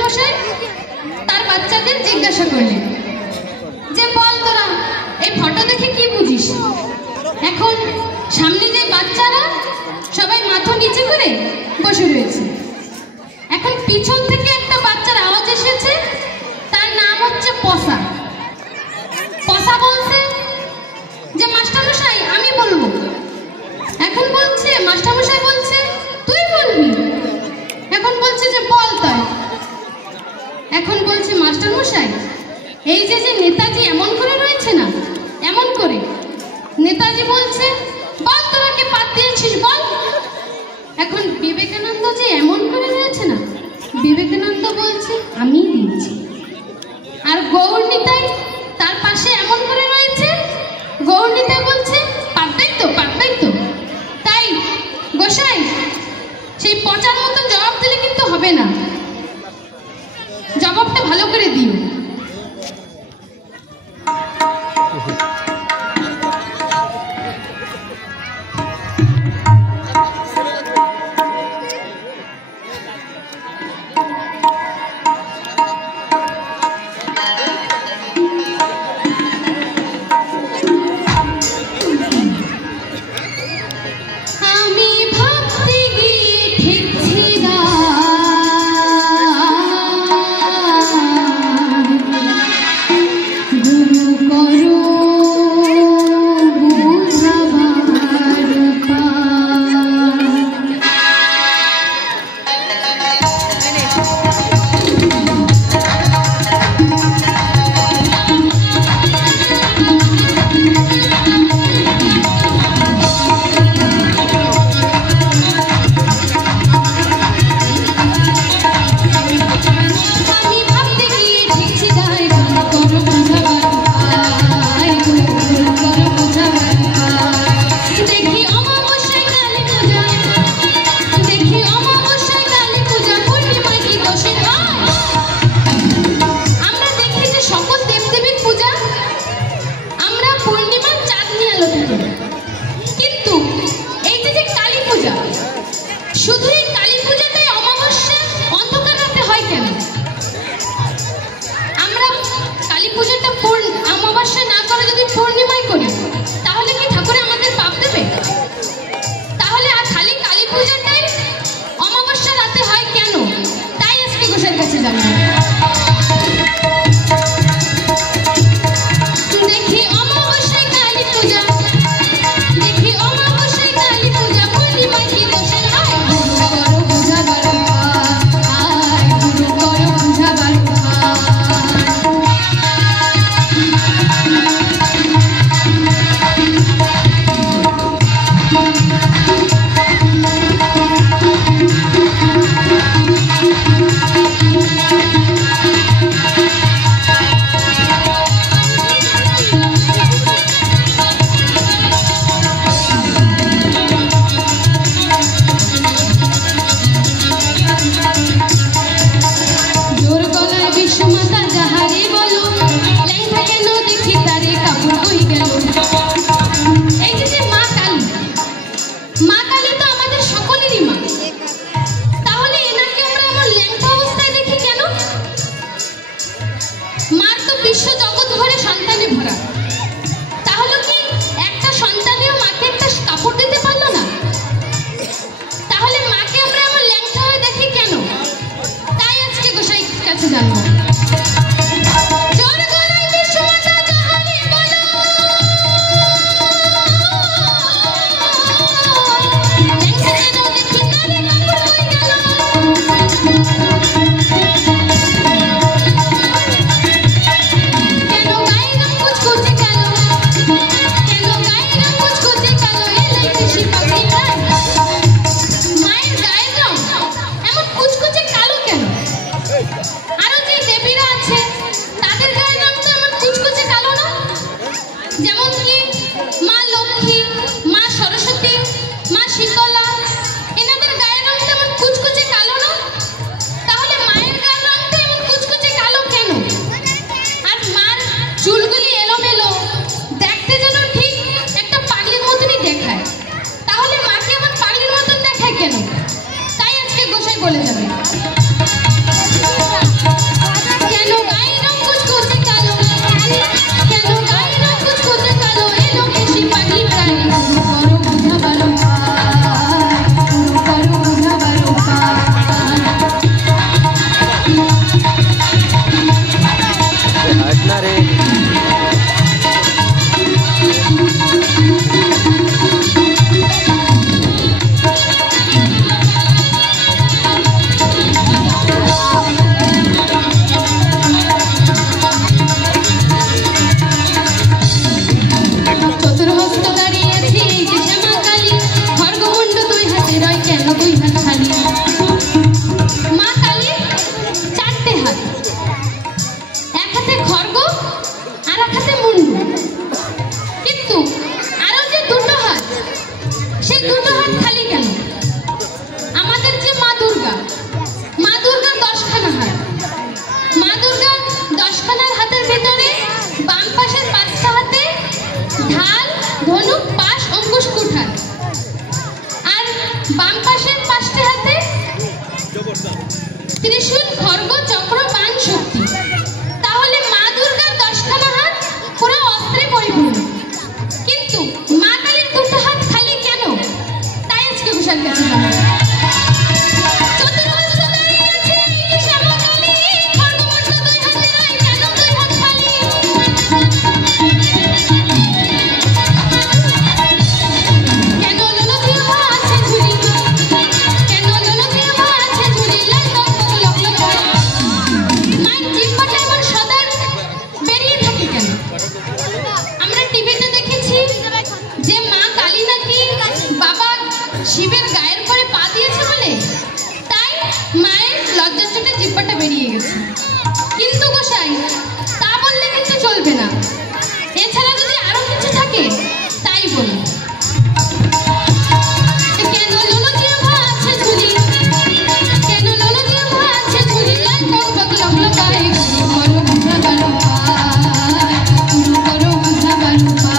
মাস্টারমশাই তার বাচ্চাদের জিজ্ঞাসা করলেন যে বল তোরা এই ফটো দেখে কি বুঝিস। এখন সামনে যে বাচ্চারা সবাই মাথা নিচে করে বসে রয়েছে, এখন পিছন থেকে একটা বাচ্চার আওয়াজ এসেছে, তার নাম হচ্ছে পসা। পসা বলছে যে মাস্টারমশাই আমি বলবো। এখন বলছে মাস্টারমশাই বলছে তুই বলবি। এখন বলছে যে বল তাই। এখন বলছে মাস্টারমশাই এই যে যে নেতাজি এমন করে রয়েছে না, এমন করে নেতাজি বলছে বল তোরা কে পাত দিয়েছিস বল। এখন বিবেকানন্দ যে এমন করে রয়েছে না, বিবেকানন্দ বলছে আমি দিয়েছি। আর গৌরনিতাই তার পাশে এমন করে রয়েছে, গৌরনিতাই বলছে পারবেই তো পারবেই তো। তাই গোসাই সেই পচার মতন জবাব দিলে কিন্তু হবে না, জবাবটা ভালো করে দিও। আরো যে দেবীরা আছে হাত, এক হাতে খড়গ আর এক হাতে মুন্ডু। কিন্তু আরো যে দুটো হাত, সেই দুটো হাত খালি কেন? আমাদের যে মা দুর্গার 10খানা হাত। মা দুর্গার 10খানার হাতের ভেতরে বাম পাশের 5টা হাতে ঢাল, ধনুক, পাশ, অঙ্কুশ, কুঠার, আর বাম পাশের 5টে হাতে ত্রিশূল, খড়গ, চক্র, বাণ, শক্তি। তাহলে মা দুর্গার 10খানা হাত পুরো অস্ত্রে পরিপূর্ণ। কিন্তু মা কালীর দুটো হাত খালি কেন? তাই আজকে গোসার কাছে যাবো। শিবের গায়ের পরে পা দিয়েছে বলে তাই মায়ের লজ্জার চোটে জিহ্বাটা বেরিয়ে গেছে। কিন্তু গোসাই তা বললে কিন্তু চলবে না, এছাড়া যদি আরো কিছু থাকে তাই বলি। কেন লোলো জিহ্বা আছে ঝুলি, কেন লোলো জিহ্বা আছে ঝুলি, লাল টকবক লকলকায়, গুরু করো বুঝাবার উপায়, গুরু করো বুঝাবার উপায়।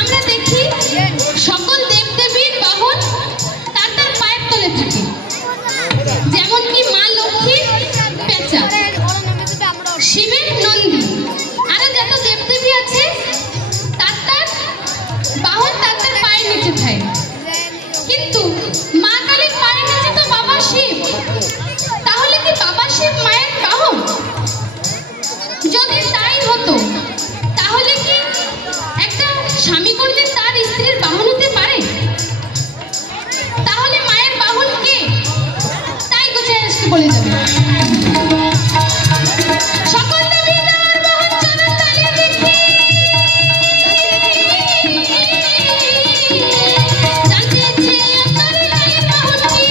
আমরা দেখি সকল দেবদেবীর বাহন তার তার পায়ের তলে থাকে, যেমন কি মা লক্ষ্মীর পেঁচা, শিবের নন্দী, আরো যত দেবদেবী আছে তার তার বাহন তার তার পায়ের নিচে থাকে। কিন্তু মা কালীর পায়ের নিচে তো বাবা শিব, তাহলে কি বাবা শিব মায়ের বাহন? যদি তাই হতো তাহলে কি একটা স্বামী করলে তার স্ত্রীর বাহন হতে পারে? তাহলে মায়ের বাহন কে? তাই গোসাই আজকে বলে যাবে। সকল দেবীর বাহন চরণ তলে দেখি, জানতে ইচ্ছে আমার মায়ের বাহন কি?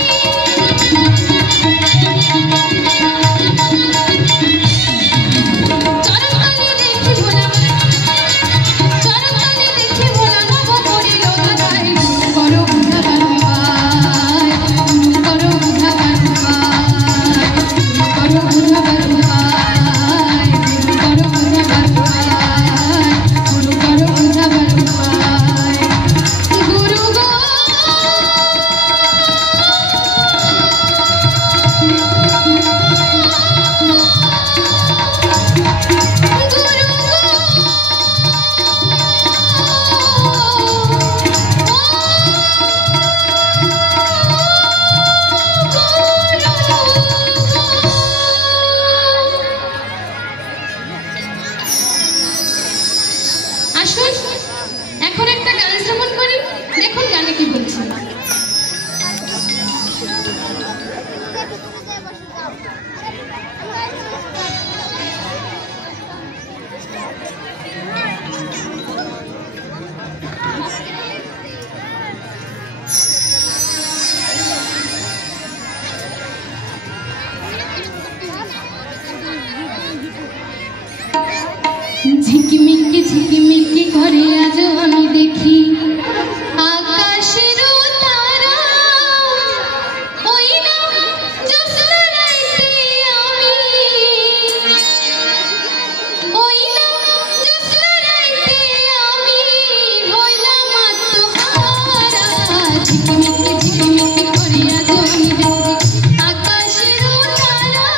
আসুন এখন একটা গান শ্রবণ করি, দেখুন গানে কি বলছে। ঝিকিমিকি ঝিকিমিকি করে আজ আমি দেখি আকাশের তারা, ওই না জ্যোৎস্না রাইতে আমি, ওই না জ্যোৎস্না রাইতে আমি হইলাম আত্মহারা। ঝিকিমিকি ঝিকিমিকি করে আজ আমি দেখি আকাশের তারা,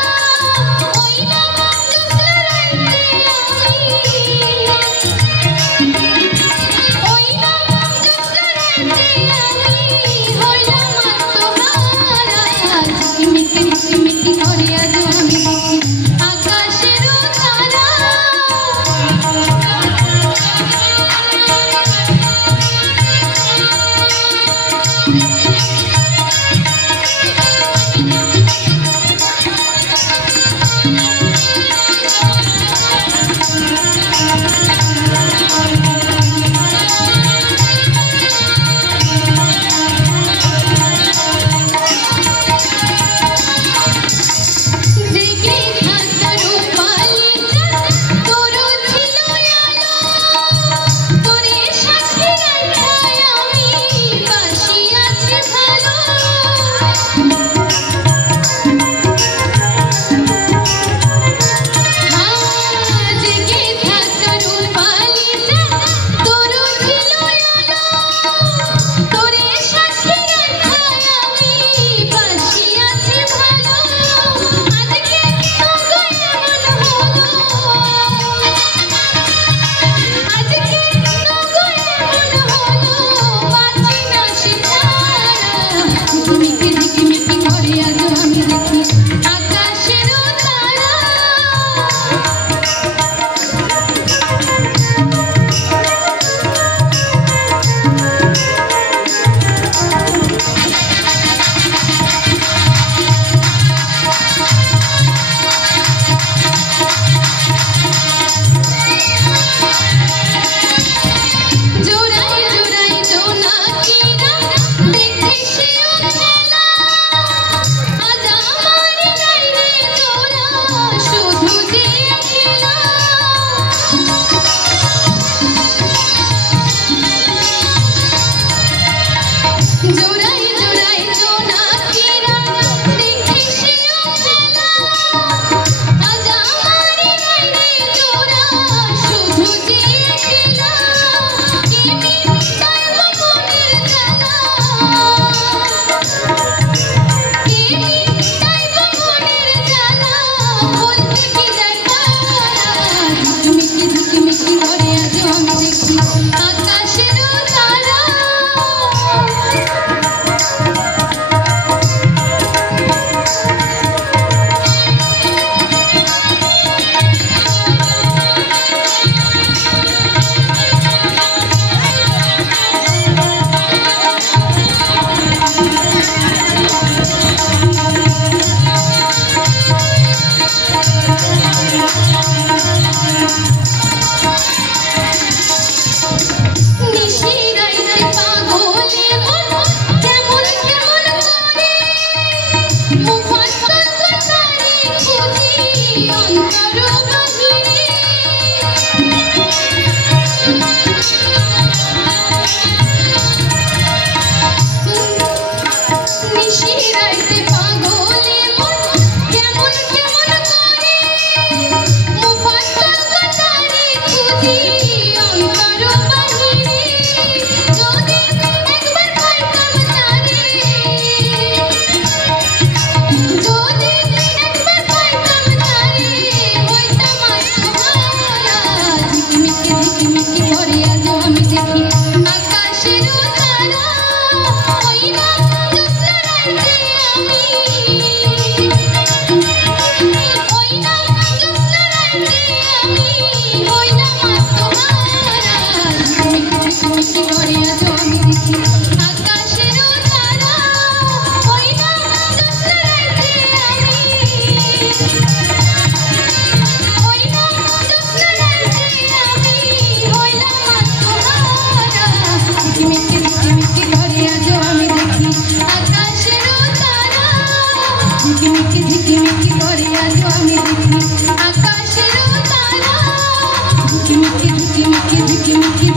ওই না জ্যোৎস্না রাইতে আমি, ওই না জ্যোৎস্না রাইতে আমি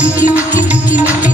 झुकी मुकी